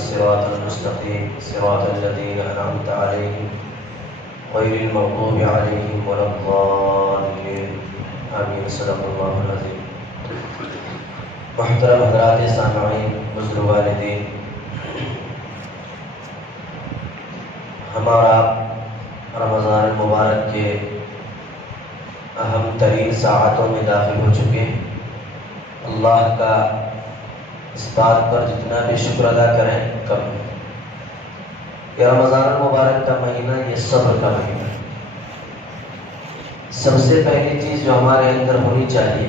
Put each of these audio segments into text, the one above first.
الصراط المستقيم صراط الذين أنعمت عليهم غير المغضوب عليهم ولا الضالين آمين صدق الله العظيم۔ محترم حضرات سامعین، بزرگ والدین، ہمارا رمضان المبارک کے اہم ترین ساعتوں میں داخل ہو چکے ہیں۔ اللہ کا اس بات پر جتنا بھی شکر ادا کریں کم ہے کہ رمضان المبارک کا مہینہ یہ صبر کا مہینہ ہے۔ سب سے پہلی چیز جو ہمارے اندر ہونی چاہیے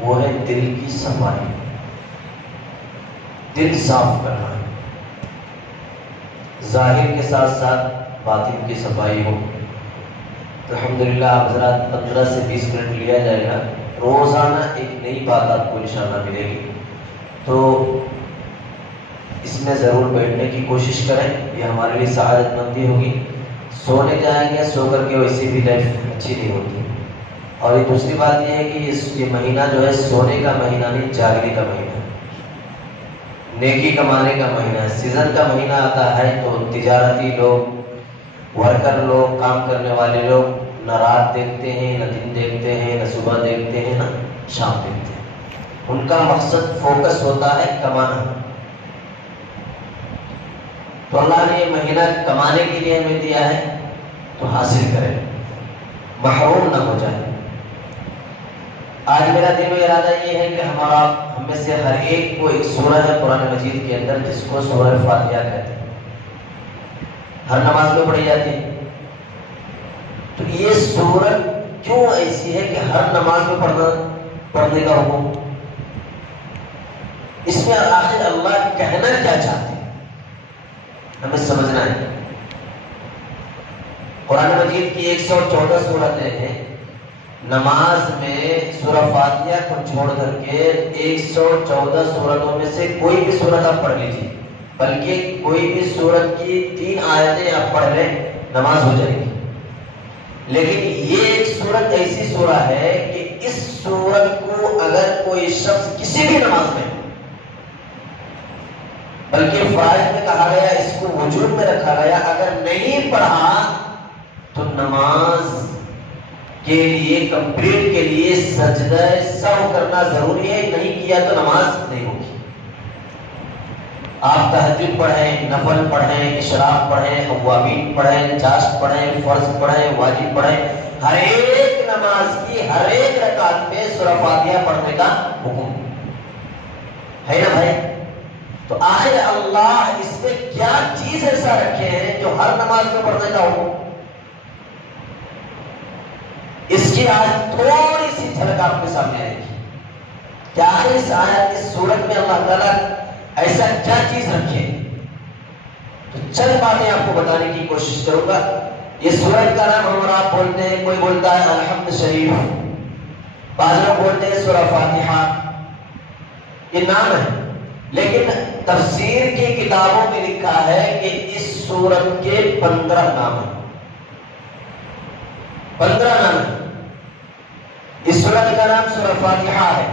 وہ ہے دل کی صفائی، دل صاف کرنا ہے، ظاہر کے ساتھ ساتھ باطن کی صفائی ہو۔ الحمدللہ آپ حضرات 15 سے 20 منٹ لیا جائے گا، روزانہ ایک نئی بات آپ کو انشاءاللہ ملے گی، تو اس میں ضرور بیٹھنے کی کوشش کریں، یہ ہمارے لیے سعادت مندی ہوگی۔ سونے جائیں گے، سو کر کے ویسے بھی لائف اچھی نہیں ہوتی۔ اور یہ دوسری بات یہ ہے کہ یہ مہینہ جو ہے سونے کا مہینہ نہیں، جاگنے کا مہینہ ہے، نیکی کمانے کا مہینہ ہے۔ سیزن کا مہینہ آتا ہے تو تجارتی لوگ، ورکر لوگ، کام کرنے والے لوگ نہ رات دیکھتے ہیں، نہ دن دیکھتے ہیں، نہ صبح دیکھتے ہیں، نہ شام دیکھتے ہیں۔ ان کا مقصد فوکس ہوتا ہے کمانا۔ تو اللہ نے یہ مہینہ کمانے کے لیے ہمیں دیا ہے تو حاصل کریں، محروم نہ ہو جائے۔ آج میرا دل میں ارادہ یہ ہے کہ ہم میں سے ہر ایک کو ایک سورہ ہے قرآن مجید کے اندر جس کو سورہ فاتحہ کہتے ہیں، ہر نماز میں پڑھی جاتی ہے۔ تو یہ سورت کیوں ایسی ہے کہ ہر نماز میں پڑھنے کا حکم؟ اس میں آخر اللہ کہنا کیا چاہتے ہیں ہمیں سمجھنا ہے۔ قرآن مجید کی 114 سورتیں ہیں، نماز میں سورہ فاتحہ کو چھوڑ کر کے 114 سورتوں میں سے کوئی بھی سورت آپ پڑھ لیجیے، بلکہ کوئی بھی سورت کی 3 آیتیں آپ پڑھ لیں، نماز ہو جائے گی۔ لیکن یہ ایک سورت ایسی سورہ ہے کہ اس سورت کو اگر کوئی شخص کسی بھی نماز میں، بلکہ فرائض میں کہا گیا، اس کو وجوب میں رکھا گیا، اگر نہیں پڑھا تو نماز کے لیے کمپلیٹ کے لیے سجدہ سہو کرنا ضروری ہے، نہیں کیا تو نماز نہیں ہوگی۔ آپ تہجد پڑھیں، نفل پڑھیں، اشراق پڑھیں، اوابین پڑھیں، چاشت پڑھیں، فرض پڑھیں، واجب پڑھیں، ہر ایک نماز کی ہر ایک رکعت میں سورہ فاتحہ پڑھنے کا حکم ہے نا بھائی؟ تو آخر اللہ اس میں کیا چیز ایسا رکھے ہیں جو ہر نماز میں پڑھنے کا حکم؟ اس کی آج تھوڑی سی جھلک آپ کے سامنے آئے گی کہ آخر اس آیت اس سورت میں اللہ تعالیٰ ایسا کیا چیز رکھے۔ تو چند باتیں آپ کو بتانے کی کوشش کروں گا۔ یہ سورت کا نام ہم اور آپ بولتے ہیں، کوئی بولتا ہے الحمد شریف، بعض لوگ بولتے ہیں سورہ فاتحہ، یہ نام ہے، لیکن تفسیر کی کتابوں میں لکھا ہے کہ اس سورت کے 15 نام ہیں، 15 نام ہیں۔ اس سورت کا نام سورہ فاتحہ ہے،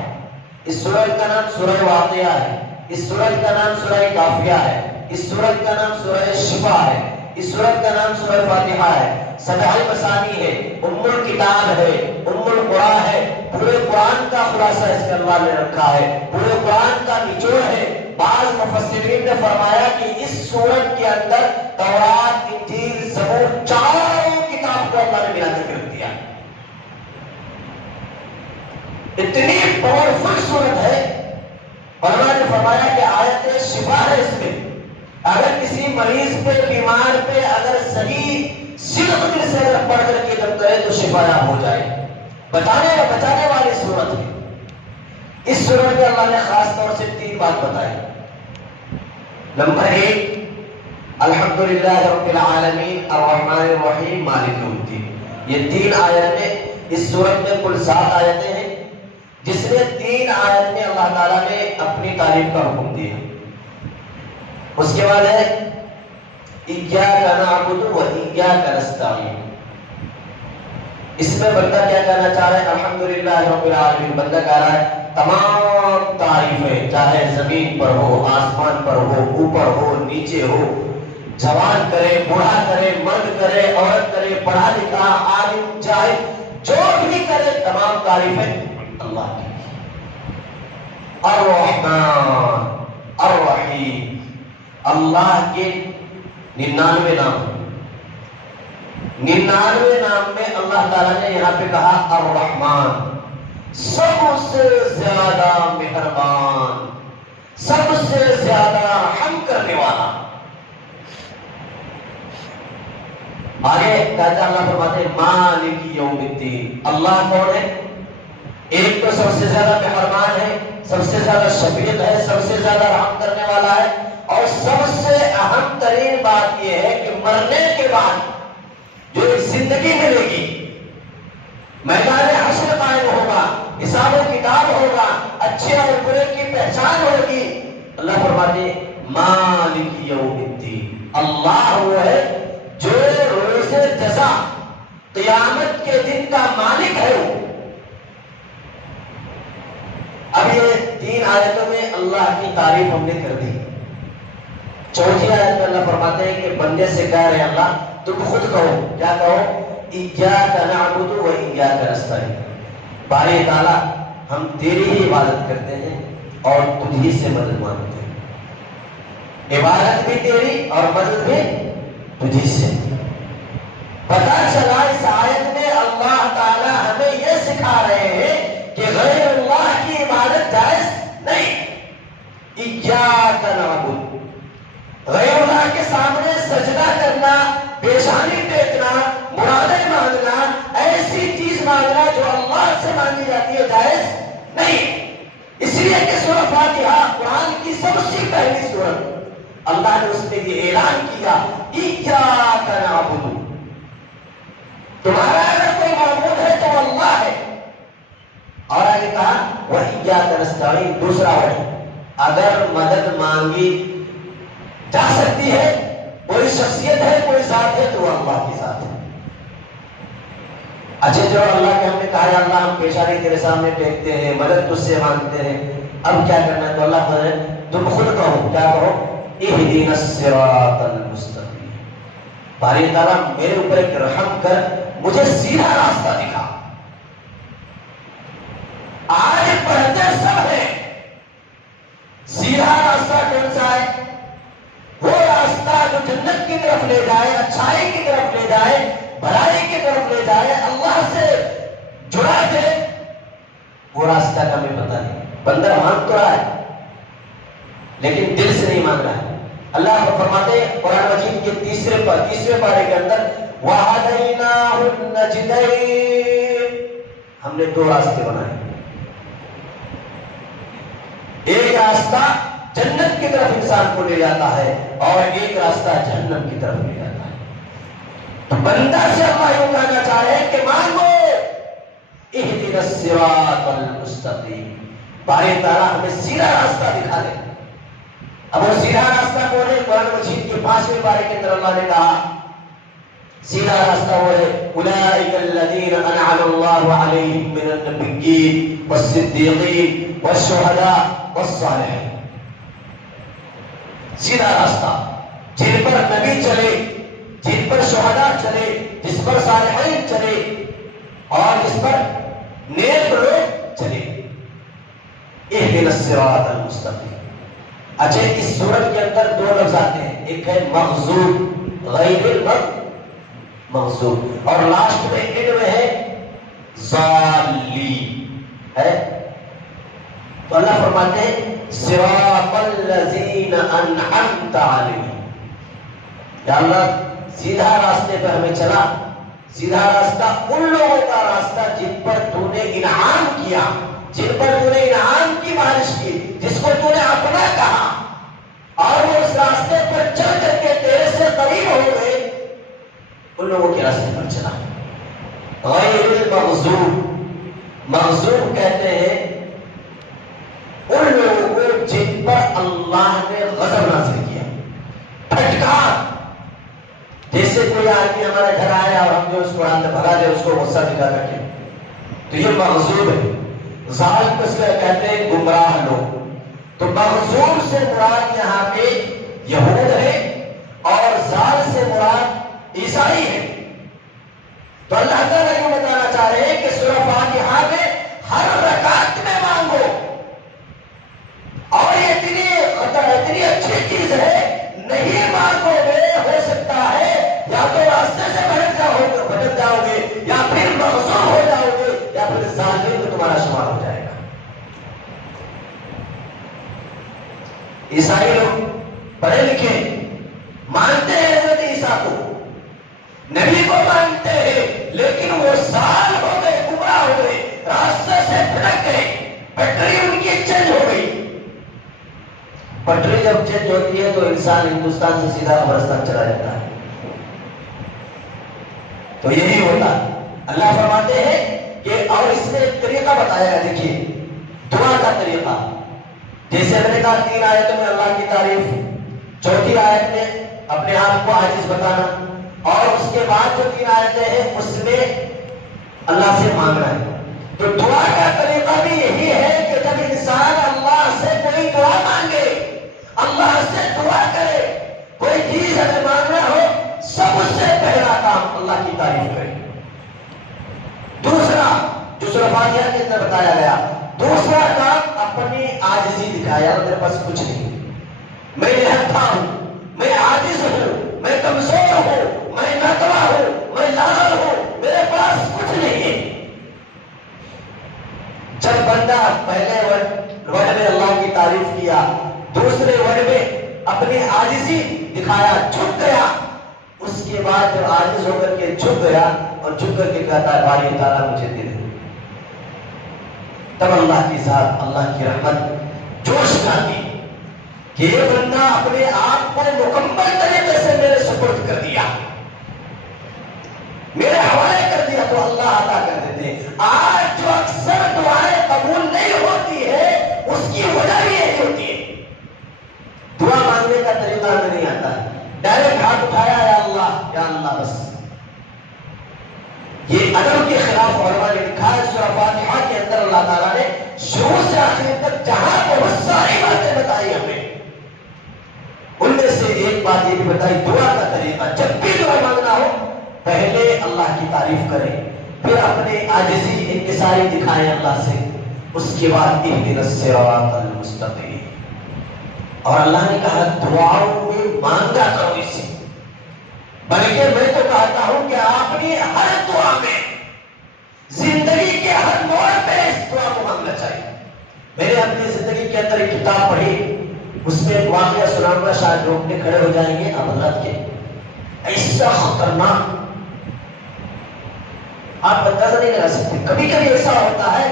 اس سورت کا نام سورہ واقعہ ہے، اس سورت کا نام سورہ کافیہ ہے، اس سورت کا نام سورہ شفا ہے، اس سورت کا نام سورہ فاتحہ ہے، سبع المثانی ہے، ام الکتاب ہے، ام القرآن ہے۔ پورے قرآن کا خلاصہ اس میں اللہ نے رکھا ہے، پورے قرآن کا نچوڑ ہے۔ بعض مفسرین نے فرمایا کہ اس سورت کے اندر تورات، انجیل، زبور، چاروں کتاب کو اللہ نے ملا کر رکھ دیا۔ اتنی پاورفل سورت ہے، اور اللہ نے فرمایا کہ آیت شفا ہے اس میں، اگر کسی مریض پہ، بیمار پہ اگر صحیح صدق دل سے اگر پڑھ کر کے جب کرے تو شفا یاب ہو جائے۔ بچانے والی سورت ہے۔ اس سورت میں اللہ نے خاص طور سے 3 بات بتائی۔ نمبر 1، الحمدللہ رب العالمین الرحمن الرحیم مالک یوم الدین۔ یہ 3 آیتیں اس سورت میں کل 7 آیتیں ہیں، جس میں 3 آیت میں اللہ تعالیٰ نے اپنی تعریف کا حکم دیا۔ اس کے بعد ہے ایاک نعبد و ایاک نستعین۔ اس میں بندہ کیا کہنا چاہ رہا ہے؟ الحمدللہ رب العالمین، بندہ کہہ رہا ہے تمام تعریفیں، چاہے زمین پر ہو، آسمان پر ہو، اوپر ہو، نیچے ہو، جوان کرے، بوڑھا کرے، مرد کرے، عورت کرے، پڑھا لکھا، عالم، جاہل، جو بھی کرے، تمام تعریفیں اللہ کی۔ الرحمن الرحیم، اللہ کے 99 نام، 99 نام میں اللہ تعالیٰ نے یہاں پہ کہا الرحمن، سب سے زیادہ مہربان، سب سے زیادہ رحم کرنے والا۔ آگے کہتا اللہ فرماتے ہیں مالک یوم الدین، اللہ کون ہے؟ ایک تو سب سے زیادہ مہربان ہے، سب سے زیادہ شفیق ہے، سب سے زیادہ رحم کرنے والا ہے، اور سب سے اہم ترین بات یہ ہے کہ مرنے کے بعد جو ایک زندگی ملے گی، میدان حشر قائم ہوگا، حساب و کتاب ہوگا، اچھے اور برے کی پہچان ہوگی۔ اللہ فرماتے ہیں مالک یوم الدین، اللہ وہ ہے جو روز جزا، قیامت کے دن کا مالک ہے۔ وہ اب یہ 3 آیتوں میں اللہ کی تعریف ہم نے کر دی۔ چوتھی آیت میں اللہ فرماتے ہیں کہ بندے سے کہہ رہے ہیں اللہ تم خود کہو، کیا کہو؟ ایاک نعبد و ایاک نستعین، باری تعالیٰ ہم تیری ہی عبادت کرتے ہیں اور تجھ ہی سے مدد مانگتے ہیں، عبادت بھی تیری اور مدد بھی تجھ سے۔ پتا چلا اس آیت میں اللہ تعالیٰ ہمیں یہ سکھا رہے ہیں کہ غیر اللہ کی عبادت جائز نہیں۔ ایاک نعبد، غیر اللہ کے سامنے سجدہ کرنا، پیشانی ٹیکنا، مرادیں مانگنا، ایسی چیز مانگنا جو اللہ سے مانگی جاتی ہے، جائز نہیں۔ اس لیے کہ سورۃ فاتحہ قرآن کی سب سے پہلی سورت، اللہ نے اس میں یہ اعلان کیا ایاک نعبد، تمہارا اگر کوئی معبود ہے تو اللہ ہے، اور آگے کہا وَإِيَّاكَ نَسْتَعِينُ، دوسرا ہے اگر مدد مانگی جا سکتی ہے، کوئی شخصیت ہے، کوئی ذات ہے، تو وہ اللہ کی ذات ہے۔ اچھا جو اللہ کے ہم نے کہا یا اللہ ہم پیشانی تیرے سامنے ٹیکتے ہیں، مدد تجھ سے مانگتے ہیں، اب کیا کرنا ہے؟ تو اللہ فرماتے ہیں تم خود کہو، کیا کہو؟ اہدنا الصراط المستقیم، باری تعالیٰ میرے اوپر ایک رحم کر، مجھے سیدھا راستہ دکھا۔ آج پڑھتے سب ہیں، سیدھا راستہ کون سا ہے؟ وہ راستہ جو جنت کی طرف لے جائے، اچھائی کی طرف لے جائے، بھلائی کی طرف لے جائے، اللہ سے جڑا دے، وہ راستہ کا ہمیں پتہ نہیں۔ بندہ مانگ تو رہا ہے لیکن دل سے نہیں مانگ رہا ہے۔ اللہ کو فرماتے ہیں قرآن مجید کے تیسرے پارے کے اندر وَهَدَيْنَاهُ النَّجْدَيْنِ، ہم نے 2 راستے بنائے، ایک راستہ جنت کی طرف انسان کو لے جاتا ہے اور ایک راستہ جہنم کی طرف لے جاتا ہے۔ تو بندہ سے اللہ یہ کہنا چاہ رہے ہیں کہ مانگو اہدنا الصراط المستقیم، باری تعالیٰ ہمیں سیدھا راستہ دکھا دے۔ اب وہ سیدھا راستہ کون ہے؟ قرآن مجید کے 5ویں پارے کے اندر اللہ نے کہا سیدھا راستہ وہ ہے اولئک الذین انعم اللہ علیہم من النبیین والصدیقین والشہداء والصالحین، سیدھا راستہ جن پر نبی چلے، جن پر شہداء چلے، جس پر صالحین چلے اور جس پر نیک لوگ چلے۔ اہدنا الصراط المستقیم۔ اچھا اس سورت کے اندر 2 لفظ آتے ہیں، ایک ہے مغضوب، غیر المغضوب، اور لاسٹ میں اینڈ میں ہے ضالی ہے۔ تو اللہ فرماتے ہیں صراط الذین انعمت علیہم، یا اللہ سیدھا راستے پر ہمیں چلا، سیدھا راستہ ان لوگوں کا راستہ جن پر تو نے انعام کیا، جن پر تو نے انعام کی بارش کی، جس کو تو نے اپنا کہا اور وہ اس راستے پر چل کر کے تیرے سے قریب ہو گئے، ان لوگوں کے راستے پر چلا۔ غیر المغضوب، مغضوب کہتے ہیں ان لوگوں کو جن پر اللہ نے غضب نازل کیا، پھٹکار، جیسے کوئی آدمی ہمارے گھر آیا اور ہم جو اس کو بھگا دے، اس کو غصہ دکھا کر کے، تو یہ مغضوب ہے۔ زال کس کو کہتے ہیں؟ گمراہ لوگ. تو مغزوم سے مراد یہاں پہ یہود ہے اور زال سے مراد عیسائی ہے. تو اللہ تعالیٰ یہ بتانا چاہ رہے ہیں کہ سورہ فاتحہ میں ہر رکعت میں مانگو، اور یہ اتنی اچھی چیز ہے، نہیں مانگو گے ہو سکتا ہے یا تو راستے سے بھٹک جاؤ گے، یا پھر مغصوب ہو جاؤ گے، یا پھر ظالم میں تمہارا شمار ہو جائے گا. عیسائی لوگ پڑھے لکھے مانتے ہیں حضرت عیسیٰ کو، نبی کو مانتے ہیں، لیکن وہ سال ہو گئے، گمراہ ہو گئے، راستے سے بھٹک گئے، پٹری ان کی چینج ہو گئی. پٹری جب چینج ہوتی ہے تو انسان ہندوستان سے سیدھا قبرستان چلا جاتا ہے. تو یہی ہوتا ہے. اللہ فرماتے ہیں کہ اور اس میں ایک طریقہ بتایا ہے، دیکھیے دعا کا طریقہ. جیسے میں نے کہا 3 آیتوں میں اللہ کی تعریف، 4تھی آیت میں اپنے آپ کو عاجز بتانا، اور اس کے بعد جو 3 آیتیں ہیں اس میں اللہ سے مانگنا ہے. تو دعا کا طریقہ بھی یہی ہے کہ جب انسان اللہ سے کوئی دعا مانگے، اللہ سے دعا کرے، کوئی چیز اگر مانگنا ہو، سب سے پہلا کام اللہ کی تعریف کرے. دوسرا جو سورہ فاتحہ کے اندر بتایا گیا، دوسرا کام اپنی عاجزی دکھایا، میرے پاس کچھ نہیں، میں نہتا ہوں، میں عاجز ہوں، میں کمزور ہوں، میں ناتوا ہوں، میں لاغر ہوں، میرے پاس کچھ نہیں ہے. جب بندہ پہلے ورڈ میں اللہ کی تعریف کیا، دوسرے ورڈ میں اپنی عاجزی دکھایا، جھک گیا، اس کے بعد جب عاجز ہو کر کے جھک گیا اور جھک کر کے کہتا ہے باری تعالیٰ مجھے دے دے، تب اللہ کی ذات، اللہ کی رحمت جوش لاتی کہ یہ بندہ اپنے آپ کو مکمل طریقے سے میرے سپرد کر دیا، میرے حوالے کر دیا، تو اللہ عطا کر دیتے. آج جو اکثر دعائیں قبول نہیں ہوتی ہے اس کی وجہ بھی یہی ہوتی ہے. دعا مانگنے کا طریقہ ہمیں نہیں آتا ہے، ڈائریکٹ ہاتھ اٹھایا یا اللہ بس. یہ ادب کے خلاف علماء نے لکھا ہے. سورہ فاتحہ کے اندر اللہ تعالیٰ نے شروع سے آخر تک جہاں بہت ساری باتیں بتائی ہمیں، ان میں سے ایک بات یہ بھی بتائی دعا کا طریقہ. جب بھی دعا مانگنا ہو پہلے اللہ کی تعریف کریں، پھر اپنے عاجزی انکساری دکھائیں اللہ سے، اس کے بعد اہدنا الصراط المستقیم. اور اللہ نے کہا دعاؤں میں مانگا کرو اسے، بلکہ میں تو کہتا ہوں کہ آپ نے ہر دعا میں، زندگی کے ہر موڑ پہ اس دعا کو مانگنا چاہیے. میں نے اپنی زندگی کے اندر ایک کتاب پڑھی، اس میں ایک واقعہ سناؤں گا، شاید روکنے کھڑے ہو جائیں گے آپ حضرت کے. ایسا خطرناک آپ اندازہ نہیں لگا سکتے. کبھی کبھی ایسا ہوتا ہے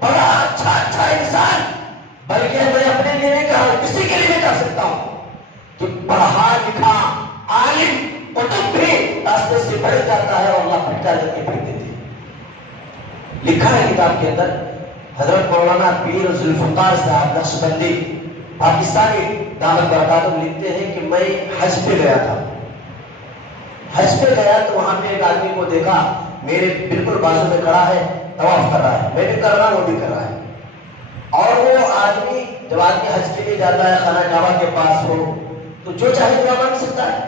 بڑا اچھا انسان، بلکہ میں اپنے لیے نہیں کہا، کسی کے لیے بھی کہہ سکتا ہوں کہ پڑھا لکھا عالم کتب بھی راستے سے بڑھ جاتا ہے اور اللہ پھٹکا کر کے پھینک دیتے. لکھا ہے کتاب کے اندر، حضرت مولانا پیر ذوالفقار صاحب نقشبندی پاکستانی دامت برکاتہم لکھتے ہیں کہ میں حج پہ گیا تھا. حج پہ گیا تو وہاں پہ ایک آدمی کو دیکھا، میرے بالکل بازو میں کھڑا ہے، طواف کر رہا ہے، میں بھی کر رہا ہوں، وہ بھی کر رہا ہے. اور وہ آدمی جب آدمی حج کے لیے جاتا ہے خانہ کعبہ کے پاس ہو تو جو چاہے دعا مانگ سکتا ہے.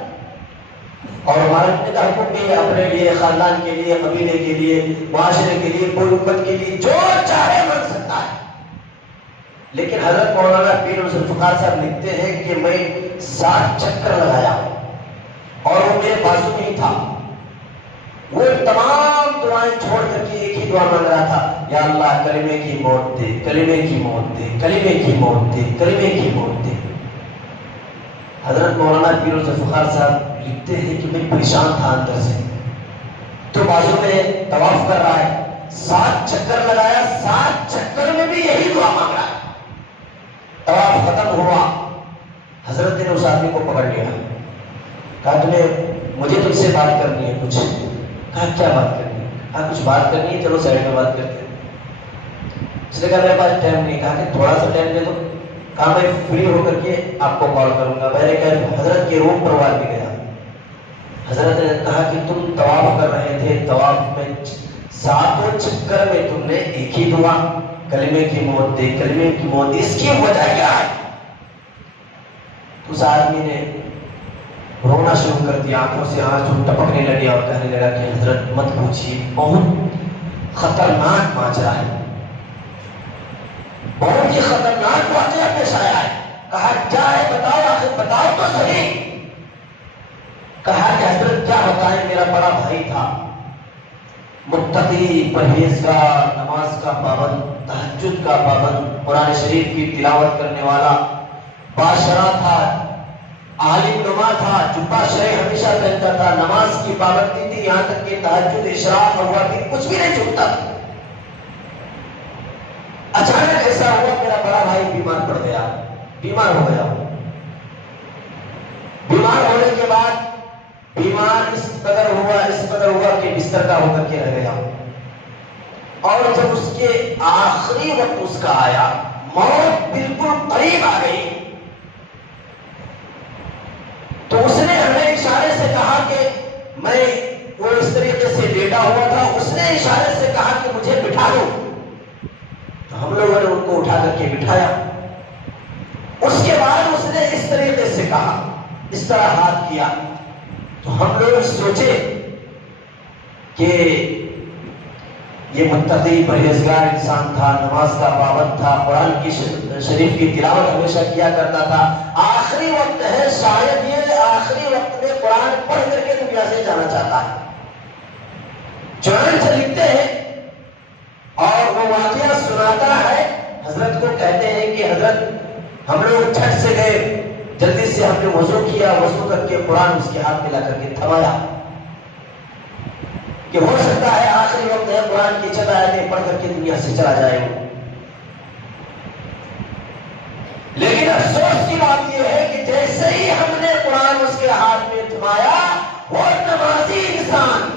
اور ہمارے کا حکم بھی ہے اپنے لیے، خاندان کے لیے، قبیلے کے لیے، معاشرے کے لیے، کوئی امت کے لیے جو چاہے مانگ سکتا ہے. لیکن حضرت مولانا پیر ذوالفقار صاحب لکھتے ہیں کہ میں 60 چکر لگایا اور وہ میرے بازو میں ہی تھا. وہ تمام دعائیں چھوڑ کر کے ایک ہی دعا مانگ رہا تھا، یا اللہ کلمے کی موت دے، کلمے کی موت دے، کلمے کی موت دے، کلمے کی موت دے. حضرت مولانا پیر ذوالفقار صاحب لکھتے ہیں کہ میں پریشان تھا اندر سے. تو بازو میں طواف کر رہا ہے، 7 چکر لگایا، 7 چکر میں بھی یہی دعا مانگ رہا ہے. طواف ختم ہوا، حضرت نے اس آدمی کو پکڑ لیا، کہا مجھے تم سے بات کرنی ہے کچھ. کہا کیا بات کرنی ہے؟ کہا کچھ بات کرنی ہے، چلو سائڈ میں بات کرتے ہیں. اس نے کہا میرے پاس ٹائم نہیں. کہا کہ تھوڑا سا ٹائم دے دو. کہا میں فری ہو کر کے آپ کو کال کروں گا. میں نے کہا حضرت کے روم پر وال بھی گیا. حضرت نے کہا کہ تم طواف کر رہے تھے، طواف میں 7 چکر میں تم نے ایک ہی دعا. کلمے کی موت دے، کلمے کی موت، اس کی وجہ کیا ہے؟ اس آدمی نے رونا شروع کر دیا، آنکھوں سے آنسو ٹپکنے لگے اور کہنے لگا کہ حضرت مت پوچھیے، بہت خطرناک ماجرا ہے، بہت ہی خطرناک واقعہ پیش آیا ہے۔ کہا کیا ہے بتاؤ، آخر بتاؤ تو صحیح۔ کہا کہ حضرت کیا بتائیں، میرا بڑا بھائی تھا، متقی، پرہیزگار، نماز کا پابند، تہجد کا پابند، قرآن شریف کی تلاوت کرنے والا، باشرا تھا، عالم نما تھا، جبہ شرعی ہمیشہ پہنتا تھا، نماز کی پابندی تھی، یہاں تک کہ تہجد اشراق ہوا بھی کچھ بھی نہیں چھوٹتا تھا۔ اچانک ایسا ہوا میرا بڑا بھائی بیمار پڑ گیا، بیمار ہو گیا۔ بیمار ہونے کے بعد بیمار اس قدر ہوا کہ بستر کا ہو کر کے رہ گیا، اور جب اس کے آخری وقت اس کا آیا، موت بالکل قریب آ گئی، تو اس نے ہمیں اشارے سے کہا کہ میں وہ اس طریقے سے لیٹا ہوا تھا، اس نے اشارے سے کہا کہ مجھے بٹھا دو، تو ہم لوگوں نے ان کو اٹھا کر کے بٹھایا۔ اس کے بعد اس نے اس طریقے سے کہا، اس طرح ہاتھ کیا، تو ہم لوگ سوچے کہ یہ متقی پرہیزگار انسان تھا، نماز کا پابند تھا، قرآن کی شریف کی تلاوت ہمیشہ کیا کرتا تھا، آخری وقت ہے، شاید یہ آخری وقت میں قرآن پڑھ کر کے دنیا سے جانا چاہتا ہے۔ چنانچہ لکھتے ہیں اور وہ واقعہ سناتا ہے، حضرت کو کہتے ہیں کہ حضرت ہم لوگ جھٹ سے گئے، جلدی سے ہم نے وضو کیا، وضو کر کے قرآن اس کے ہاتھ میں لا کر کے تھمایا کہ ہو سکتا ہے آخری وقت ہے، قرآن کی چند آیتیں پڑھ کر کے دنیا سے چلا جائے۔ لیکن افسوس کی بات یہ ہے کہ جیسے ہی ہم نے قرآن اس کے ہاتھ میں تھمایا، وہ نمازی انسان،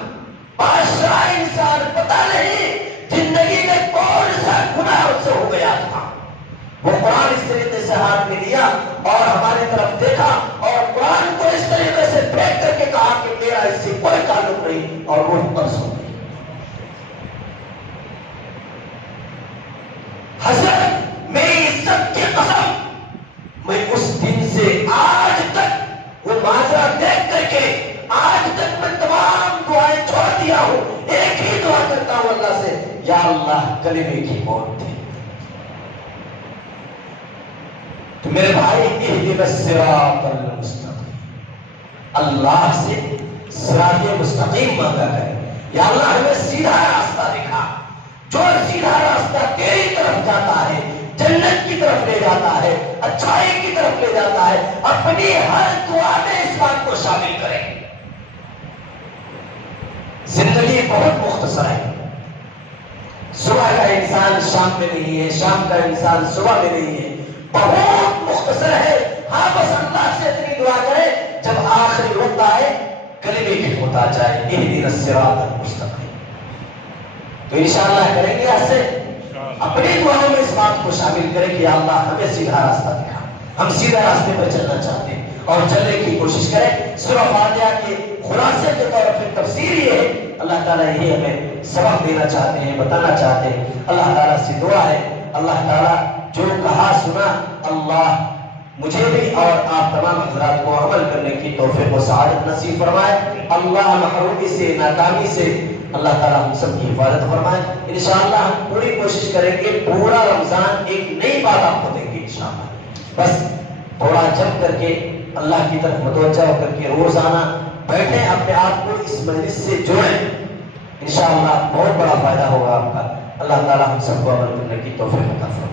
بادشاہ انسان، پتہ نہیں زندگی میں کون سا گناہ اس سے ہو گیا تھا، وہ قرآن اس طریقے سے ہاتھ میں لیا اور ہماری طرف دیکھا اور قرآن کو اس طریقے سے پھینک کر کے کہا کہ میرا اس سے کوئی تعلق نہیں، اور وہ قبض ہو گئی۔ حضرت میری عزت کی قسم، میں اس دن سے آج تک وہ ماجرا دیکھ کر کے آج تک میں تمام دعائیں چھوڑ دیا ہوں، ایک ہی دعا کرتا ہوں اللہ سے، یا اللہ کلمے کی موت دے۔ تو میرے بھائی اہدنا الصراط المستقیم، اللہ سے صراط مستقیم مانگا کرے، یا اللہ ہمیں سیدھا راستہ دکھا، جو سیدھا راستہ تیری طرف جاتا ہے، جنت کی طرف لے جاتا ہے، اچھائی کی طرف لے جاتا ہے، اپنی ہر دعا میں اس بات کو شامل کرے۔ زندگی بہت مختصر ہے، صبح کا انسان شام میں نہیں ہے، شام کا انسان صبح میں نہیں ہے، بہت مختصر ہے۔ ہاں بس اللہ سے اتنی دعا کرے جب آخری وقت آئے، کلمے کی موت آ جائے، اہدنا الصراط المستقیم۔ تو انشاءاللہ کریں گے ایسے، اپنی دعاؤں میں اس بات کو شامل کریں کہ اللہ ہمیں سیدھا راستہ دکھا، ہم سیدھا راستے پر چلنا چاہتے ہیں اور چلنے کی کوشش کریں۔ سورہ فاتحہ کے خلاصے کے طور پر تفسیر یہ ہے، اللہ تعالیٰ یہی ہمیں سبق دینا چاہتے ہیں، بتانا چاہتے ہیں۔ اللہ تعالیٰ سے دعا ہے، اللہ تعالیٰ جو کہا سنا، اللہ مجھے بھی اور آپ تمام حضرات کو عمل کرنے کی توفیق و سعادت نصیب فرمائے۔ اللہ محرومی سے، ناکامی سے اللہ تعالیٰ ہم سب کی حفاظت فرمائے۔ انشاءاللہ ہم پوری کوشش کریں گے، پورا رمضان ایک نئی بات آپ کو دیں گے انشاءاللہ۔ بس تھوڑا جم کر کے اللہ کی طرف متوجہ ہو کر کے روزانہ بیٹھیں، اپنے آپ کو اس مجلس سے جوڑیں، انشاءاللہ بہت بڑا فائدہ ہوگا آپ کا۔ اللہ تعالیٰ ہم سب کو عمل کرنے کی توفیق عطا فرمائے۔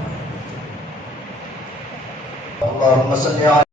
اللهم صل